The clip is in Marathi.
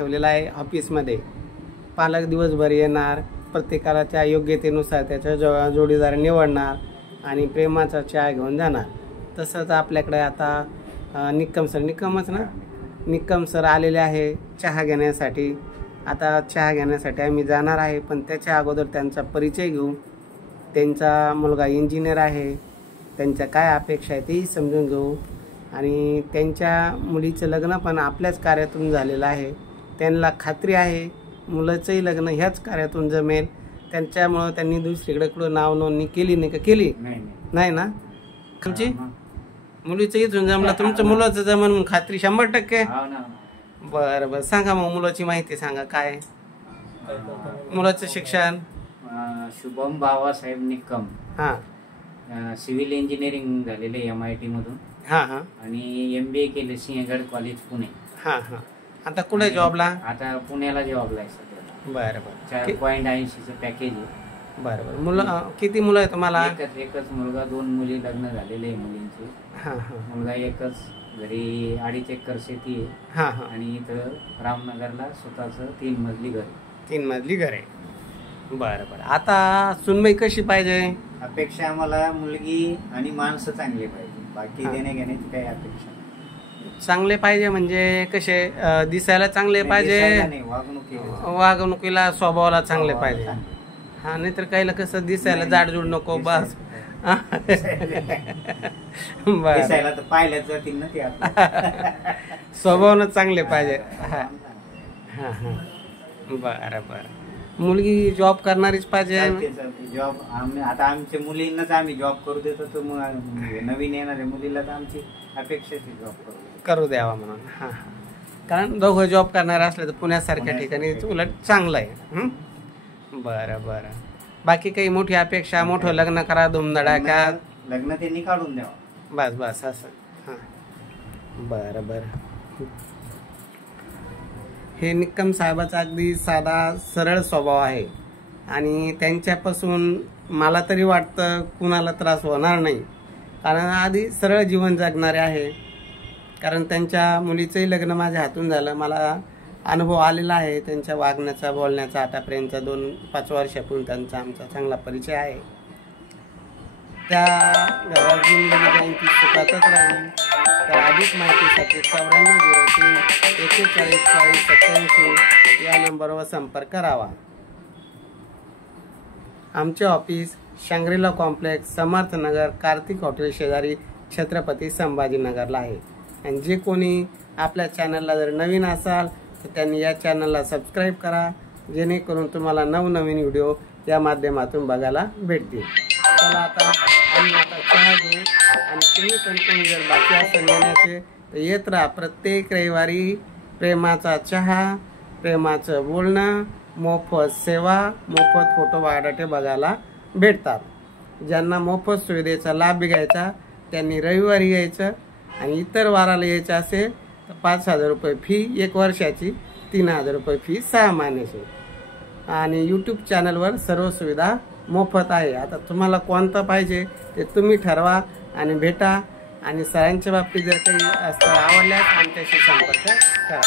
ठेवलेला आहे ऑफिसमध्ये। पालक दिवसभर येणार, प्रत्येकाच्या योग्यतेनुसार त्याच्या जोडीदार निवडणार आणि प्रेमाचा चहा घेऊन जाणार। तसंच आपल्याकडे आता निक्कम सर आलेले आहे चहा घेण्यासाठी। आता चहा घेण्यासाठी आम्ही जाणार आहे, पण त्याच्या अगोदर त्यांचा परिचय घेऊ। त्यांचा मुलगा इंजिनियर आहे, त्यांच्या काय अपेक्षा आहे तेही समजून घेऊ। आणि त्यांच्या मुलीचं लग्न पण आपल्याच कार्यातून झालेलं आहे। त्यांना खात्री आहे मुलाचंही लग्न ह्याच कार्यातून जमेल। त्यांच्यामुळे त्यांनी दुसरीकडे कुठं नाव नोंदणी केली नाही का? केली नाही ना? तुमची मुलीचं इथून जमलं, तुमचं मुलाचं जमन म्हणून खात्री 100%? बरं बरं, सांगा मग मुलाची माहिती सांगा। काय मुलाचं शिक्षण? शुभम बाबासाहेब निक्कम, सिव्हिल इंजिनिअरिंग झालेले MIT मधून। आणि MBA केले सिंहगड कॉलेज पुणे। आता कुठे जॉबला? आता पुण्याला जॉबला आहे सध्या। बरं बरं, 4.80चं पॅकेज आहे। बरं बरं, मुलं किती मुलं आहे तुम्हाला? एकच मुलगा, 2 मुली, लग्न झालेले आहे मुलींचे। मुलगा एकच, घरी 2.5 एकर शेती आहे आणि इथं रामनगरला स्वतःचं 3 मजली घर। 3 मजली घर आहे, बरं बरं। आता सुनबाई कशी पाहिजे? अपेक्षा आम्हाला मुलगी आणि माणसं चांगली पाहिजे, बाकी देण्या घेण्याची काही अपेक्षा चांगले पाहिजे म्हणजे कसे? दिसायला चांगले पाहिजे, वागणुकीला स्वभावाला चांगले पाहिजे। नाहीतर काहीला कसं दिसायला जाडजूड नको बस। स्वभावानं चांगले पाहिजे। बरं बरं, मुलगी जॉब करणारीच पाहिजे? जॉब आता आमच्या मुलींनाच आम्ही जॉब करू देतो, तर नवीन येणाऱ्या मुलीला तर आमची अपेक्षा जॉब करू द्यावा म्हणून। कारण दोघं जॉब करणारे असले तर पुण्यासारख्या ठिकाणी उलट चांगलं आहे। बरं बरं, बाकी काही मोठी अपेक्षा? मोठं लग्न करा धुमधडाक्यात, लग्न त्यांनी काढून द्यावं, बस बस असं। बरं बरं, हे निक्कम साहेबाचा अगदी साधा सरळ स्वभाव आहे आणि त्यांच्यापासून मला तरी वाटतं कुणाला त्रास होणार नाही, कारण आधी सरळ जीवन जगणारे आहे। कारण त्यांच्या मुलीचंही लग्न माझ्या हातून झालं, मला अनुभव आलेला आहे त्यांच्या वागण्याचा, बोलण्याचा। आतापर्यंतचा 2-5 वर्षापूर्वी त्यांचा आमचा चांगला परिचय आहे। त्या घराची मुलगी ती सुखातच राहील। तर अधिक माहितीसाठी 9403-414087 या नंबरवर संपर्क करावा। आमचे office Shangrila complex, Samarth Nagar, Kartik hotel शेजारी, छत्रपती संभाजीनगरला आहे। आणि जे कोणी आपल्या चॅनलला जर नवीन असाल तर त्यांनी या चॅनलला सबस्क्राईब करा, जेणेकरून तुम्हाला नवनवीन व्हिडिओ या माध्यमातून बघायला भेटतील। चला आता आम्ही चहा घेऊ, आणि तुम्ही पण कोणी जर बाकी असं नेण्याचे तर येत राहा। प्रत्येक रविवारी प्रेमाचा चहा, प्रेमाचं बोलणं, मोफत सेवा, मोफत फोटो बायोडाटे बघायला भेटतात। ज्यांना मोफत सुविधेचा लाभ घ्यायचा त्यांनी रविवारी यायचं, आणि इतर वाराला यायचं असेल तर 5,000 रुपये फी 1 वर्षाची, 3,000 रुपये फी 6 महिन्याची। आणि यूट्यूब चॅनलवर सर्व सुविधा मोफत आहे। आता तुम्हाला कोणता पाहिजे ते तुम्ही ठरवा आणि भेटा। आणि सरांच्या बाबतीत जर काही आवडल्यास आमच्याशी संपर्क करा।